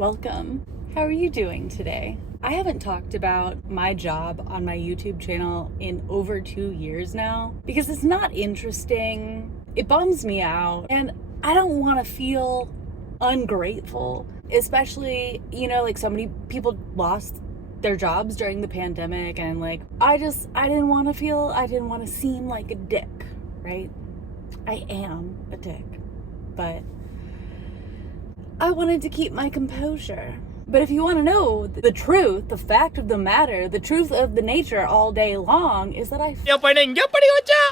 welcome. How are you doing today? I haven't talked about my job on my YouTube channel in over 2 years now because it's not interesting. It bums me out and I don't want to feel ungrateful, especially, like so many people lost their jobs during the pandemic, and like I didn't want to seem like a dick, right? I am a dick, but I wanted to keep my composure. But if you want to know the truth, the fact of the matter, the truth of the nature all day long is that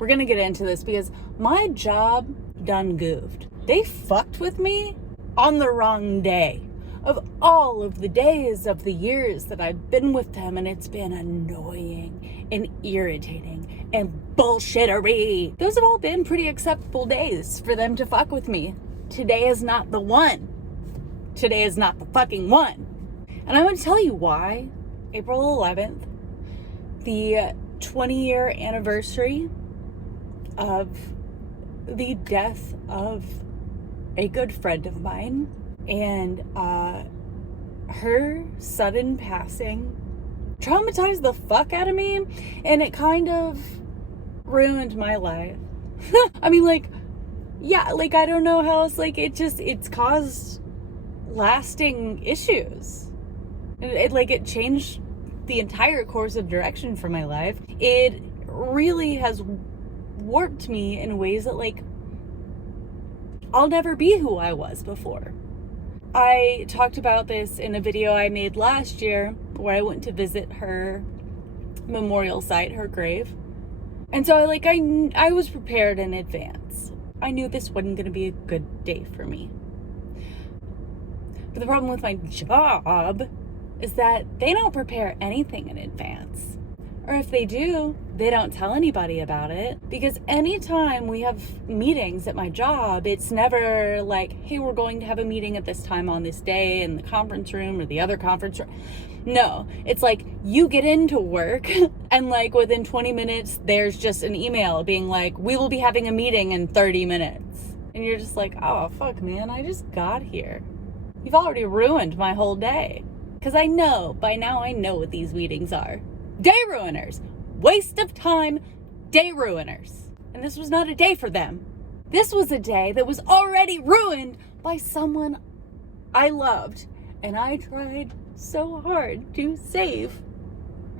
we're gonna get into this because my job done goofed. They fucked with me on the wrong day. Of all of the days of the years that I've been with them, and it's been annoying and irritating and bullshittery. Those have all been pretty acceptable days for them to fuck with me. Today is not the one. Today is not the fucking one. And I'm going to tell you why. April 11th, the 20-year anniversary of the death of a good friend of mine, and her sudden passing traumatized the fuck out of me, and it kind of ruined my life. I mean, I don't know how else, it's caused lasting issues. It changed the entire course of direction for my life. It really has warped me in ways that, I'll never be who I was before. I talked about this in a video I made last year where I went to visit her memorial site, her grave. And so I was prepared in advance. I knew this wasn't going to be a good day for me. But the problem with my job is that they don't prepare anything in advance. Or if they do, they don't tell anybody about it. Because anytime we have meetings at my job, it's never like, hey, we're going to have a meeting at this time on this day in the conference room or the other conference room. No, it's like you get into work and within 20 minutes, there's just an email being like, we will be having a meeting in 30 minutes. And you're just like, oh, fuck, man, I just got here. You've already ruined my whole day. Because by now I know what these meetings are. Day ruiners. Waste of time. Day ruiners. And this was not a day for them. This was a day that was already ruined by someone I loved. And I tried so hard to save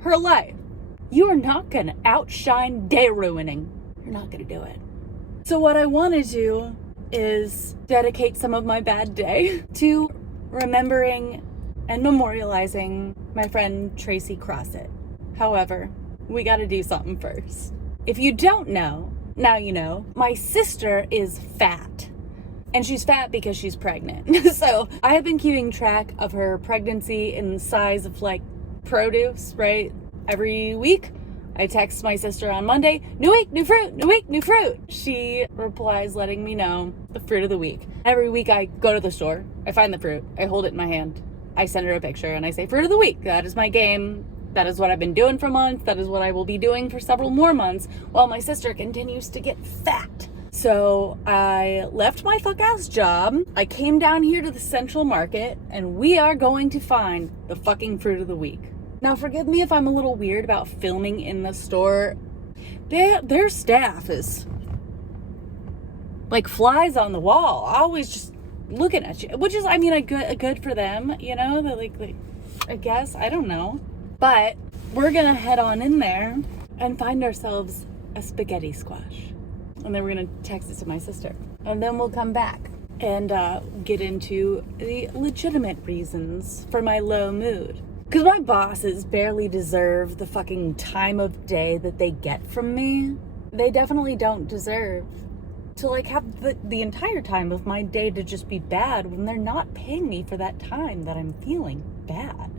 her life. You are not going to outshine day ruining. You're not going to do it. So what I want to do is dedicate some of my bad day to remembering and memorializing my friend Tracy Crossett. However, we gotta do something first. If you don't know, now you know, my sister is fat. And she's fat because she's pregnant. So I have been keeping track of her pregnancy in the size of produce, right? Every week, I text my sister on Monday, new week, new fruit, new week, new fruit. She replies letting me know the fruit of the week. Every week I go to the store, I find the fruit, I hold it in my hand, I send her a picture and I say, fruit of the week. That is my game. That is what I've been doing for months. That is what I will be doing for several more months while my sister continues to get fat. So I left my fuck-ass job. I came down here to the Central Market and we are going to find the fucking fruit of the week. Now, forgive me if I'm a little weird about filming in the store. Their staff is like flies on the wall, always just looking at you, which is, a good for them, They're I guess, I don't know. But we're gonna head on in there and find ourselves a spaghetti squash. And then we're gonna text it to my sister. And then we'll come back and get into the legitimate reasons for my low mood. Because my bosses barely deserve the fucking time of day that they get from me. They definitely don't deserve to have the entire time of my day to just be bad when they're not paying me for that time that I'm feeling bad.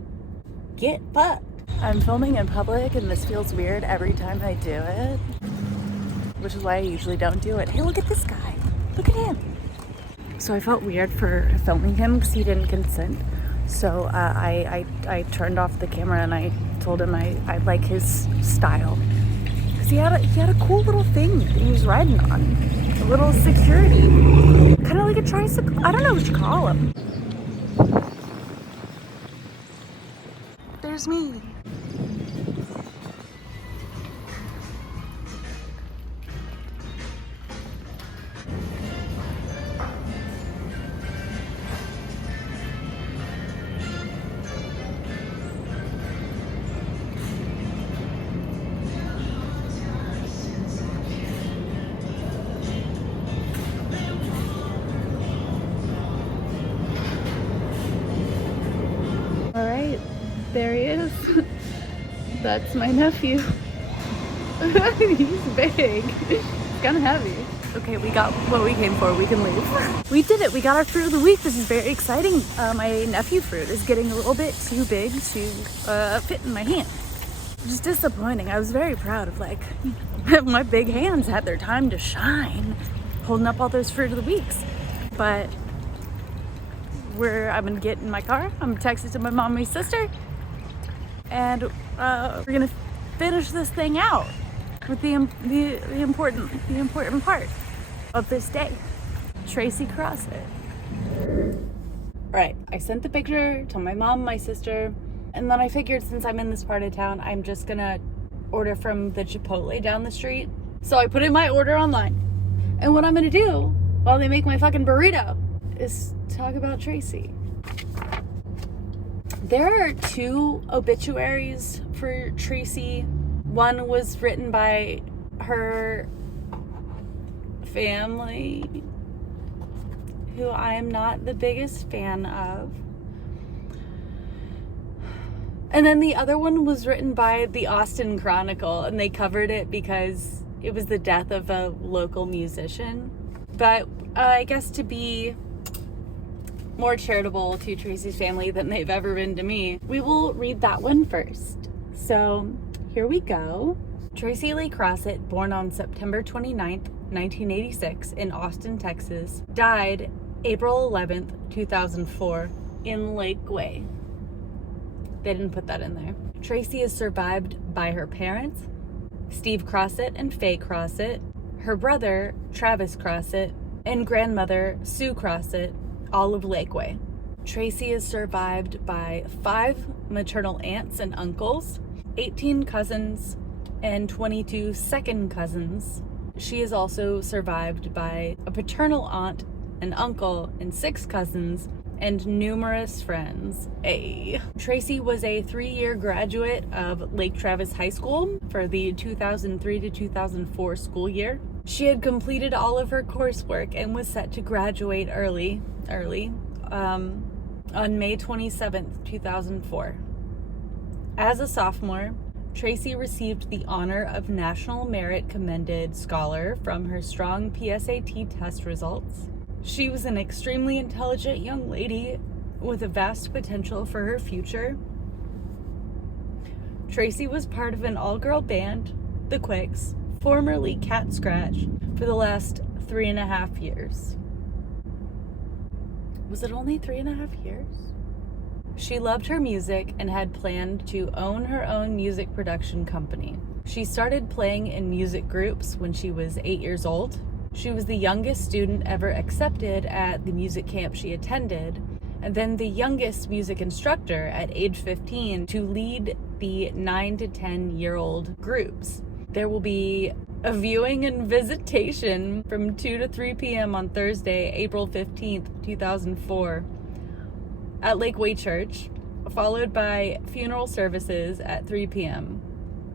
Get fucked. I'm filming in public and this feels weird every time I do it, which is why I usually don't do it. Hey, look at this guy. Look at him. So I felt weird for filming him because he didn't consent. So I turned off the camera and I told him I like his style. Because he had a cool little thing that he was riding on. A little security. Kind of like a tricycle. I don't know what you call him. there's me. All right, there he is. That's my nephew. He's big. He's kind of heavy. Okay, we got what we came for. We can leave. We did it. We got our fruit of the week. This is very exciting. My nephew fruit is getting a little bit too big to fit in my hand. Just disappointing. I was very proud of like my big hands had their time to shine, holding up all those fruit of the weeks. But I'm gonna get in my car. I'm gonna text it to my mom and my sister, and we're gonna finish this thing out with the important part of this day. Tracy Crossett. Right, I sent the picture to my mom, my sister, and then I figured since I'm in this part of town, I'm just gonna order from the Chipotle down the street. So I put in my order online, and what I'm gonna do while they make my fucking burrito is talk about Tracy. There are 2 obituaries for Tracy. One was written by her family, who I am not the biggest fan of. And then the other one was written by the Austin Chronicle, and they covered it because it was the death of a local musician. But I guess to be more charitable to Tracy's family than they've ever been to me, we will read that one first. So here we go. Tracy Lee Crossett, born on September 29th, 1986 in Austin, Texas, died April 11th, 2004 in Lakeway. They didn't put that in there. Tracy is survived by her parents, Steve Crossett and Faye Crossett, her brother, Travis Crossett, and grandmother, Sue Crossett, all of Lakeway. Tracy is survived by 5 maternal aunts and uncles, 18 cousins, and 22 second cousins. She is also survived by a paternal aunt, an uncle, and 6 cousins, and numerous friends. Tracy was a 3-year graduate of Lake Travis High School for the 2003 to 2004 school year. She had completed all of her coursework and was set to graduate early, on May 27th, 2004. As a sophomore, Tracy received the honor of National Merit Commended Scholar from her strong PSAT test results. She was an extremely intelligent young lady with a vast potential for her future. Tracy was part of an all-girl band, the Quicks, formerly Cat Scratch, for the last 3.5 years. Was it only 3.5 years? She loved her music and had planned to own her own music production company. She started playing in music groups when she was 8 years old. She was the youngest student ever accepted at the music camp she attended, and then the youngest music instructor at age 15 to lead the 9 to 10-year-old groups. There will be a viewing and visitation from 2 to 3 p.m. on Thursday, April 15th, 2004 at Lakeway Church, followed by funeral services at 3 p.m.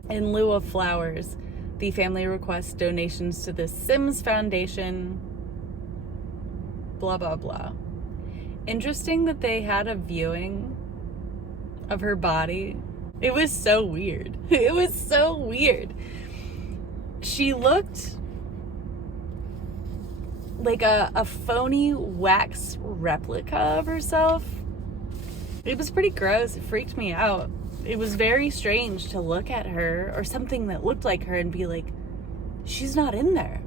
In lieu of flowers, the family requests donations to the Sims Foundation, blah, blah, blah. Interesting that they had a viewing of her body. It was so weird. It was so weird. She looked like a phony wax replica of herself. It was pretty gross. It freaked me out. It was very strange to look at her or something that looked like her and be like, she's not in there.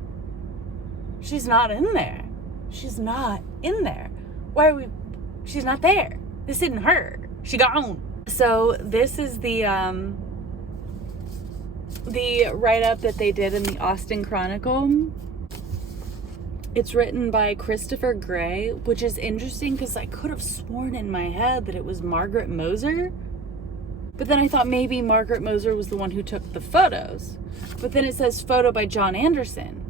She's not in there. She's not in there. Why are we? She's not there. This isn't her. She gone. So this is the write-up that they did in the Austin Chronicle. It's written by Christopher Gray, which is interesting because I could have sworn in my head that it was Margaret Moser, But then I thought maybe Margaret Moser was the one who took the photos. But then it says photo by John Anderson.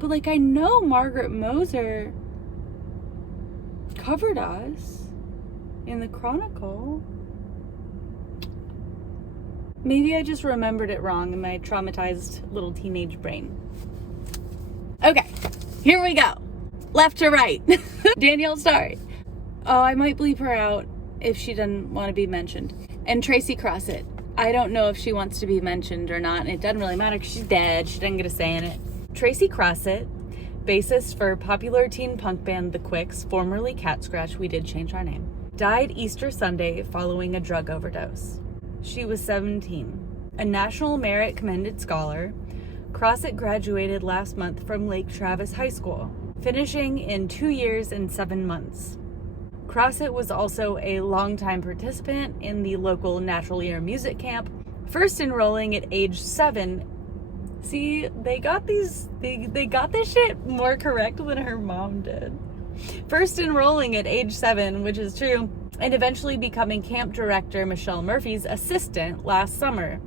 But like, I know Margaret Moser covered us in the Chronicle. Maybe I just remembered it wrong in my traumatized little teenage brain. Okay, here we go. Left to right. Danielle Starr. Oh, I might bleep her out if she doesn't want to be mentioned. And Tracy Crossett. I don't know if she wants to be mentioned or not, and it doesn't really matter because she's dead. She didn't get a say in it. Tracy Crossett, bassist for popular teen punk band The Quicks, formerly Cat Scratch, we did change our name, died Easter Sunday following a drug overdose. She was 17. A National Merit Commended Scholar, Crossett graduated last month from Lake Travis High School, finishing in 2 years and 7 months. Crossett was also a longtime participant in the local Natural Ear Music Camp, first enrolling at age 7. See, they got this shit more correct than her mom did. First enrolling at age 7, which is true, and eventually becoming camp director Michelle Murphy's assistant last summer.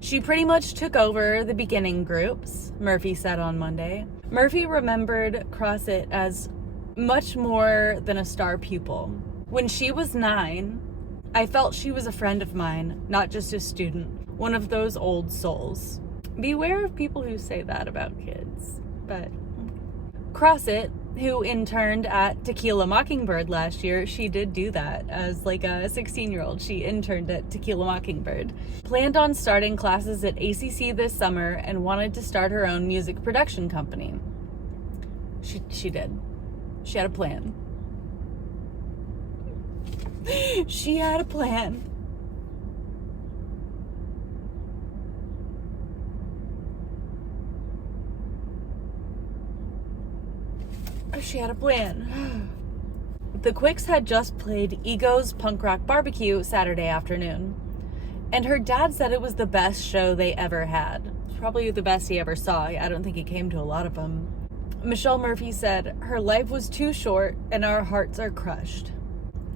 She pretty much took over the beginning groups, Murphy said on Monday. Murphy remembered Crossett as much more than a star pupil. When she was 9, I felt she was a friend of mine, not just a student, one of those old souls. Beware of people who say that about kids. But Crossett, who interned at Tequila Mockingbird last year, she did do that as like a 16-year-old. She interned at Tequila Mockingbird. Planned on starting classes at ACC this summer and wanted to start her own music production company. She did. She had a plan. She had a plan. She had a plan. The Quicks had just played Ego's Punk Rock Barbecue Saturday afternoon, and her dad said it was the best show they ever had. It's probably the best he ever saw. I don't think he came to a lot of them. Michelle Murphy said, her life was too short and our hearts are crushed.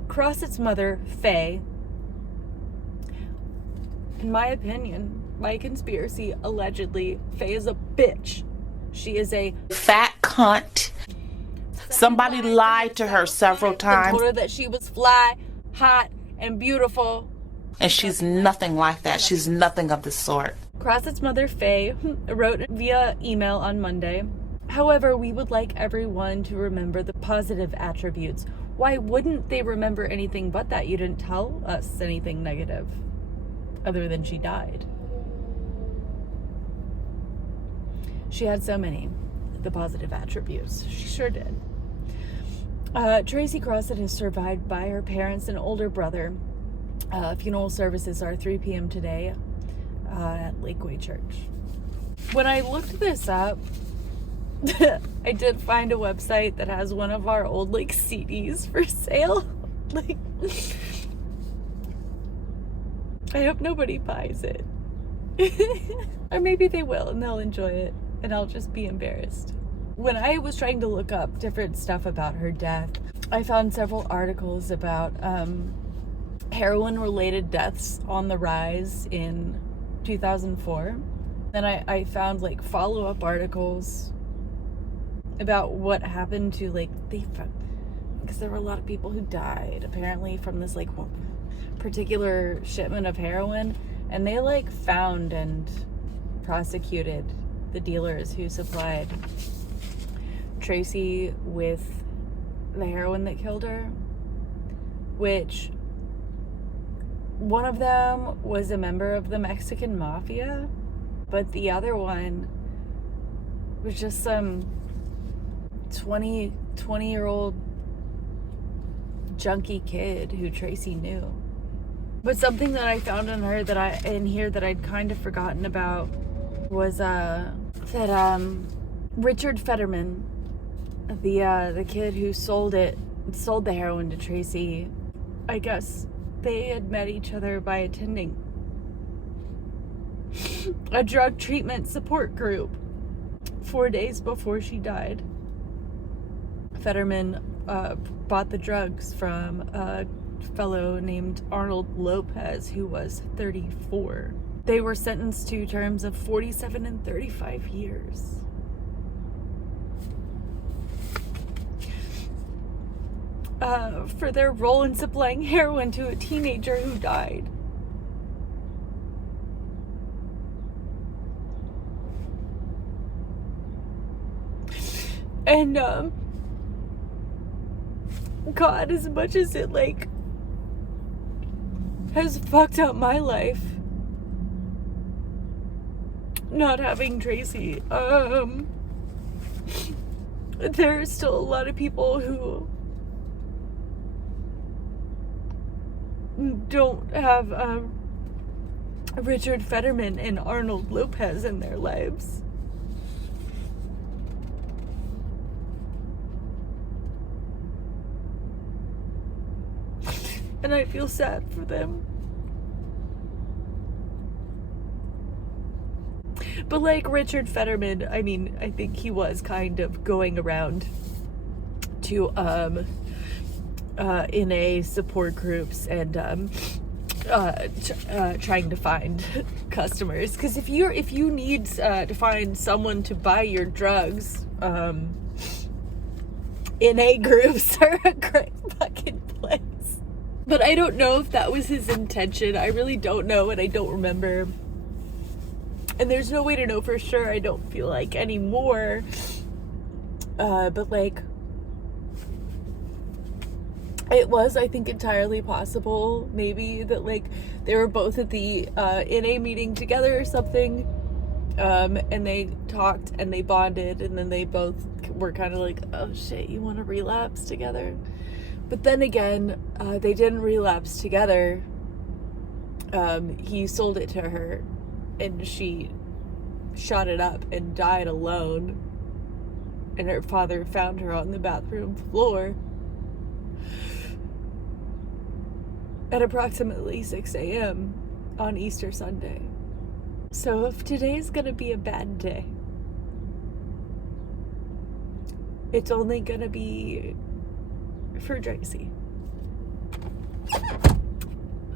Crossett's mother, Faye, in my opinion, my conspiracy, allegedly, Faye is a bitch. She is a fat cunt. Somebody lied to her several times. Told her that she was fly, hot, and beautiful. And she's nothing like that. She's nothing of the sort. Crossett's mother, Faye, wrote via email on Monday. However, we would like everyone to remember the positive attributes. Why wouldn't they remember anything but that? You didn't tell us anything negative other than she died. She had so many, the positive attributes. She sure did. Tracy Crossett is survived by her parents and older brother. Funeral services are 3 p.m. today at Lakeway Church. When I looked this up, I did find a website that has one of our old CDs for sale. I hope nobody buys it. Or maybe they will and they'll enjoy it and I'll just be embarrassed. When I was trying to look up different stuff about her death, I found several articles about heroin-related deaths on the rise in 2004. Then I found follow-up articles about what happened to because there were a lot of people who died apparently from this particular shipment of heroin, and they found and prosecuted the dealers who supplied Tracy with the heroin that killed her, which one of them was a member of the Mexican mafia, but the other one was just some 20-year-old junkie kid who Tracy knew. But something that I found in her that I'd kind of forgotten about was that Richard Fetterman, the kid who sold the heroin to Tracy, I guess they had met each other by attending a drug treatment support group 4 days before she died. Fetterman bought the drugs from a fellow named Arnold Lopez, who was 34. They were sentenced to terms of 47 and 35 years. For their role in supplying heroin to a teenager who died. And, God, as much as it, like, has fucked up my life, not having Tracy, there are still a lot of people who don't have, Richard Fetterman and Arnold Lopez in their lives. And I feel sad for them. But like Richard Fetterman, I mean, I think he was kind of going around to NA support groups and trying to find customers. Because if you need to find someone to buy your drugs, NA groups are a great fucking place. But I don't know if that was his intention. I really don't know, and I don't remember. And there's no way to know for sure, I don't feel like, anymore. But, like, it was, I think, entirely possible, maybe, that, like, they were both at the NA meeting together or something. And they talked, and they bonded, and then they both were kind of like, oh, shit, you want to relapse together? But then again, they didn't relapse together. He sold it to her, and she shot it up and died alone. And her father found her on the bathroom floor at approximately 6 a.m. on Easter Sunday. So if today's gonna be a bad day, it's only gonna be for Tracy.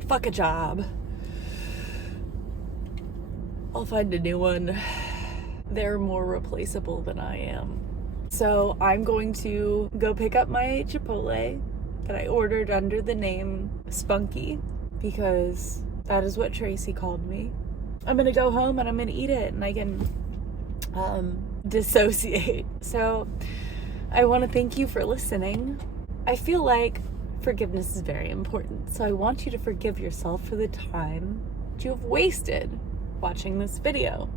Fuck a job. I'll find a new one. They're more replaceable than I am. So I'm going to go pick up my Chipotle that I ordered under the name Spunky, because that is what Tracy called me. I'm gonna go home and I'm gonna eat it, and I can dissociate. So I want to thank you for listening. I feel like forgiveness is very important, so I want you to forgive yourself for the time that you have wasted watching this video.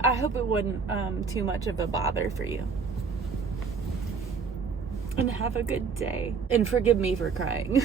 I hope it wasn't too much of a bother for you. And have a good day. And forgive me for crying.